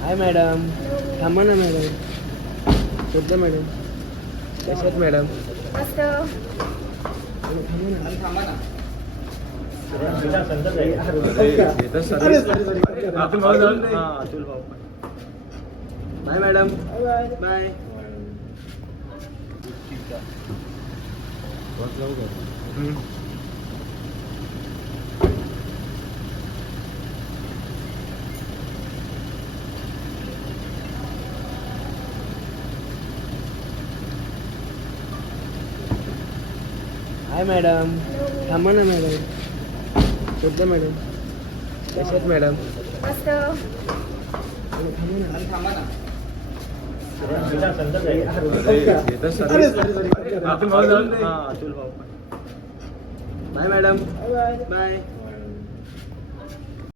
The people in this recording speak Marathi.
हाय मॅडम, थांबा ना मॅडम. शुद्ध मॅडम, कशात मॅडम? मस्त. थांबा ना. अतुल भाऊ. Bye madam. Bye. Hi madam, थांबा ना मॅडम. शुद्ध मॅडम, कशात मॅडम? मस्त. थांबा ना. अतुल भाऊ. Bye madam. बाय.